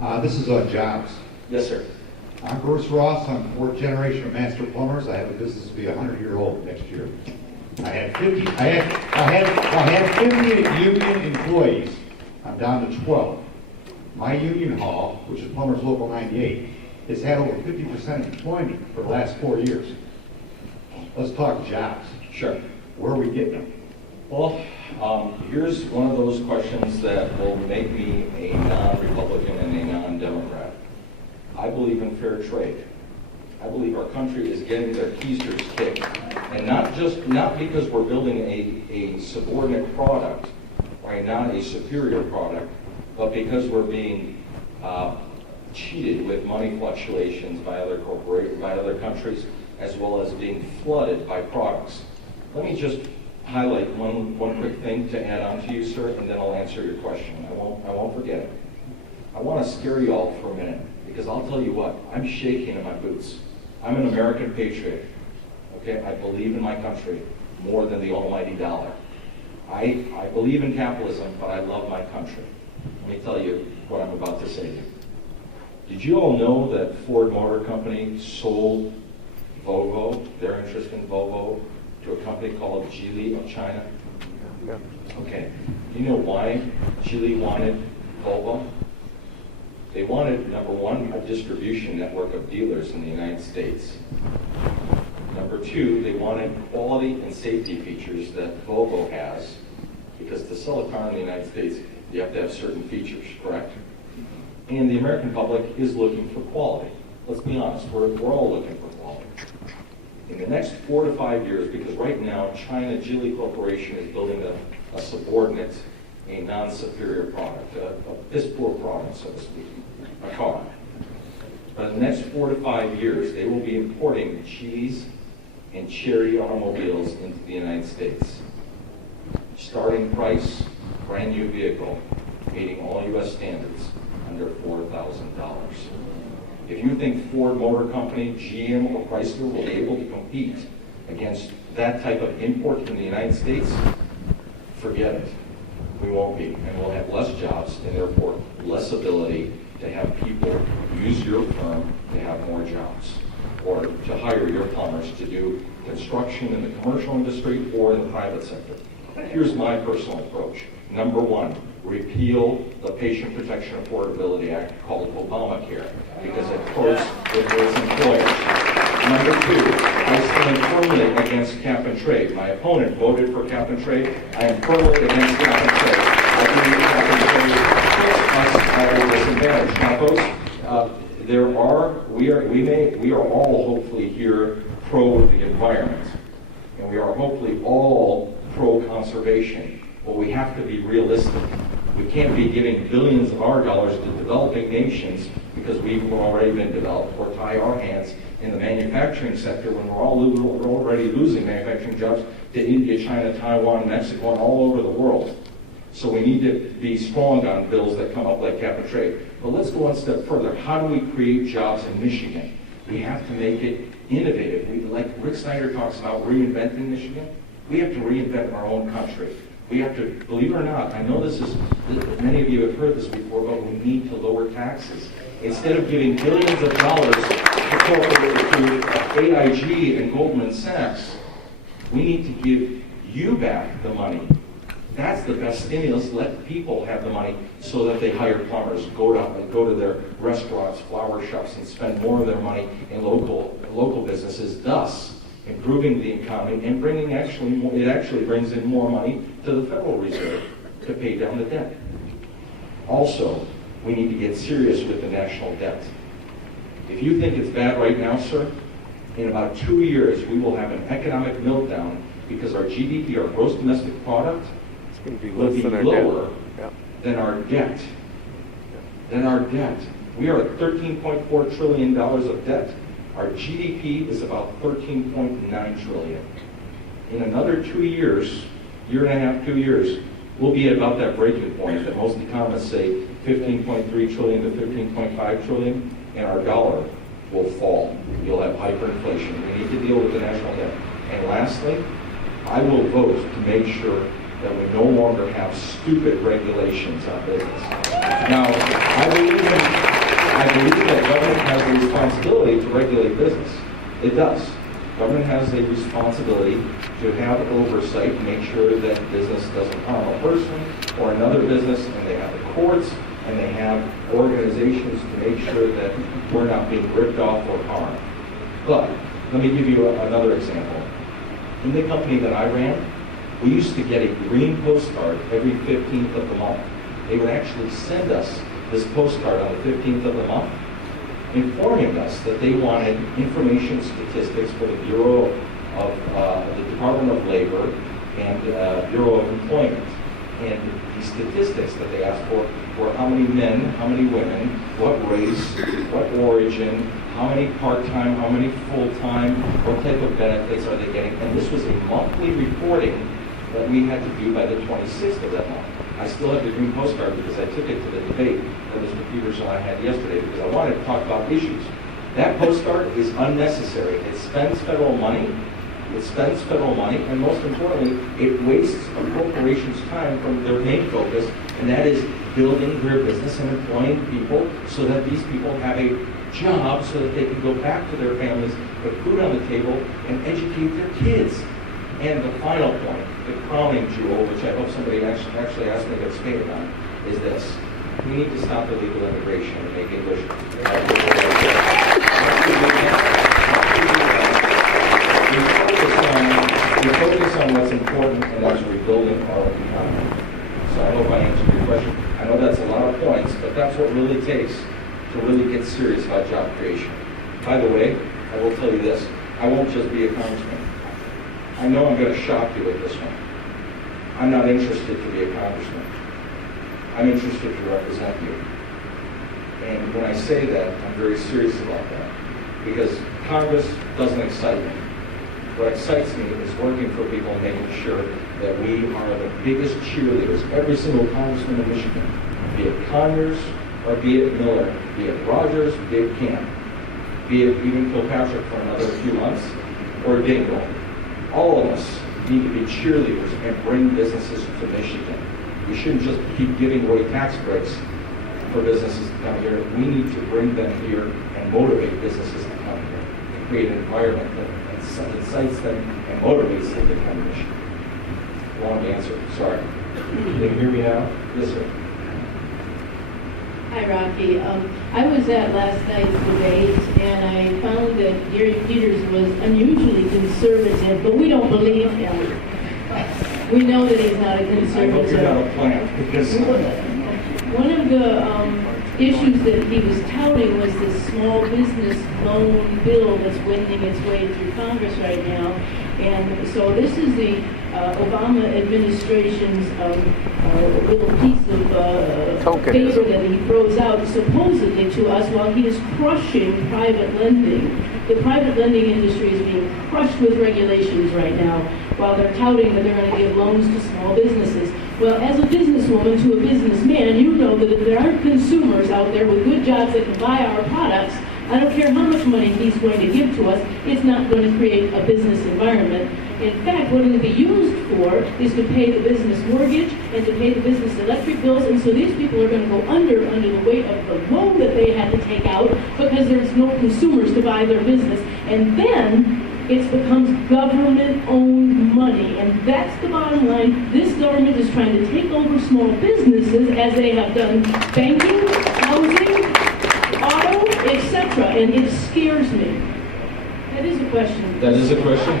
This is jobs. Yes, sir. I'm Bruce Ross. I'm fourth generation of master plumbers. I have a business to be 100-year-old next year. I had 50 union employees. I'm down to 12. My union hall, which is Plumbers Local 98, has had over 50% employment for the last 4 years. Let's talk jobs. Sure. Where are we getting them? Well, here's one of those questions that will make me a non-Republican and a non-Democrat. I believe in fair trade. I believe our country is getting their keisters kicked. And not because we're building a subordinate product, right, not a superior product, but because we're being cheated with money fluctuations by other countries, as well as being flooded by products. Let me just highlight one quick thing to add on to you, sir, and then I'll answer your question. I won't forget it. I want to scare you all for a minute, because I'll tell you what, I'm shaking in my boots. I'm an American patriot. Okay, I believe in my country more than the almighty dollar. I believe in capitalism, but I love my country. Let me tell you what I'm about to say to you. Did you all know that Ford Motor Company sold Volvo, their interest in Volvo, to a company called Geely of China? Yeah. Okay. Do you know why Geely wanted Volvo? They wanted, number one, a distribution network of dealers in the United States. Number two, they wanted quality and safety features that Volvo has, because to sell a car in the United States, you have to have certain features, correct? And the American public is looking for quality. Let's be honest, we're all looking for quality. In the next 4 to 5 years, because right now, China Geely Corporation is building a subordinate, a non-superior product, a piss-poor product, so to speak, a car. But in the next 4 to 5 years, they will be importing cheese and cherry automobiles into the United States. Starting price, brand new vehicle, meeting all U.S. standards, under $4,000. If you think Ford Motor Company, GM, or Chrysler will be able to compete against that type of import from the United States, forget it. We won't be, and we'll have less jobs, and therefore less ability to have people use your firm to have more jobs, or to hire your plumbers to do construction in the commercial industry or in the private sector. Here's my personal approach. Number one, repeal the Patient Protection Affordability Act called Obamacare, because it hurts employers. Number two, I stand firmly against cap and trade. My opponent voted for cap and trade. I am firmly against cap and trade. I believe cap and trade puts us at a disadvantage. Now, folks, we are all hopefully here pro the environment, and we are hopefully all pro conservation. But we have to be realistic. We can't be giving billions of our dollars to developing nations because we've already been developed, or tie our hands in the manufacturing sector when we're already losing manufacturing jobs to India, China, Taiwan, Mexico, and all over the world. So we need to be strong on bills that come up like cap and trade. But let's go one step further. How do we create jobs in Michigan? We have to make it innovative. Like Rick Snyder talks about reinventing Michigan, we have to reinvent our own country. We have to, believe it or not, I know many of you have heard this before, but we need to lower taxes. Instead of giving billions of dollars to AIG and Goldman Sachs, we need to give you back the money. That's the best stimulus. Let people have the money so that they hire plumbers, go to their restaurants, flower shops, and spend more of their money in local businesses, thus improving the economy and it actually brings in more money to the Federal Reserve to pay down the debt. Also, we need to get serious with the national debt. If you think it's bad right now, sir, in about 2 years we will have an economic meltdown because our GDP, our gross domestic product, will be lower than our debt. We are at $13.4 trillion of debt. Our GDP is about $13.9 trillion. In another 2 years, year and a half, 2 years, we'll be at about that breaking point that most economists say 15.3 trillion to 15.5 trillion, and our dollar will fall. You'll have hyperinflation. We need to deal with the national debt. And lastly, I will vote to make sure that we no longer have stupid regulations on business. Now, I believe in responsibility to regulate business. It does. Government has a responsibility to have oversight, make sure that business doesn't harm a person or another business, and they have the courts, and they have organizations to make sure that we're not being ripped off or harmed. But let me give you another example. In the company that I ran, we used to get a green postcard every 15th of the month. They would actually send us this postcard on the 15th of the month, informing us that they wanted information statistics for the Bureau of the Department of Labor and Bureau of Employment. And the statistics that they asked for were how many men, how many women, what race, what origin, how many part-time, how many full-time, what type of benefits are they getting. And this was a monthly reporting that we had to do by the 26th of that month. I still have the green postcard because I took it to the debate that Mr. Peters and I had yesterday because I wanted to talk about issues. That postcard is unnecessary. It spends federal money. It spends federal money, and most importantly, it wastes a corporation's time from their main focus, and that is building their business and employing people so that these people have a job so that they can go back to their families, put food on the table, and educate their kids. And the final point, the crowning jewel, which I hope somebody actually asked me to expand on, is this. We need to stop illegal immigration and make English. We focus on what's important, and that's rebuilding our economy. So I hope I answered your question. I know that's a lot of points, but that's what really takes to really get serious about job creation. By the way, I will tell you this. I won't just be a congressman. I know I'm going to shock you with this one. I'm not interested to be a congressman. I'm interested to represent you. And when I say that, I'm very serious about that. Because Congress doesn't excite me. What excites me is working for people and making sure that we are the biggest cheerleaders. Every single congressman in Michigan, be it Conyers or be it Miller, be it Rogers, be it Camp, be it even Kilpatrick for another few months, or Dingell. All of us need to be cheerleaders and bring businesses to Michigan. We shouldn't just keep giving away tax breaks for businesses to come here. We need to bring them here and motivate businesses to come here and create an environment that incites them and motivates them to come to Michigan. Long answer, sorry. Can you hear me now? Yes, sir. Hi, Rocky. I was at last night's debate, and I found that Gary Peters was unusually conservative, but we don't believe him. We know that he's not a conservative. I hope you're not a plant, because one of the issues that he was touting was this small business loan bill that's wending its way through Congress right now. And so this is the Obama administration's little piece of paper that he throws out supposedly to us while he is crushing private lending. The private lending industry is being crushed with regulations right now while they're touting that they're going to give loans to small businesses. Well, as a businesswoman to a businessman, you know that if there aren't consumers out there with good jobs that can buy our products, I don't care how much money he's going to give to us, it's not going to create a business environment. In fact, what it will be used for is to pay the business mortgage and to pay the business electric bills, and so these people are going to go under the weight of the loan that they had to take out because there's no consumers to buy their business. And then it becomes government-owned money, and that's the bottom line. This government is trying to take over small businesses as they have done banking, housing, auto, etc., and it scares me. That is a question. That is a question.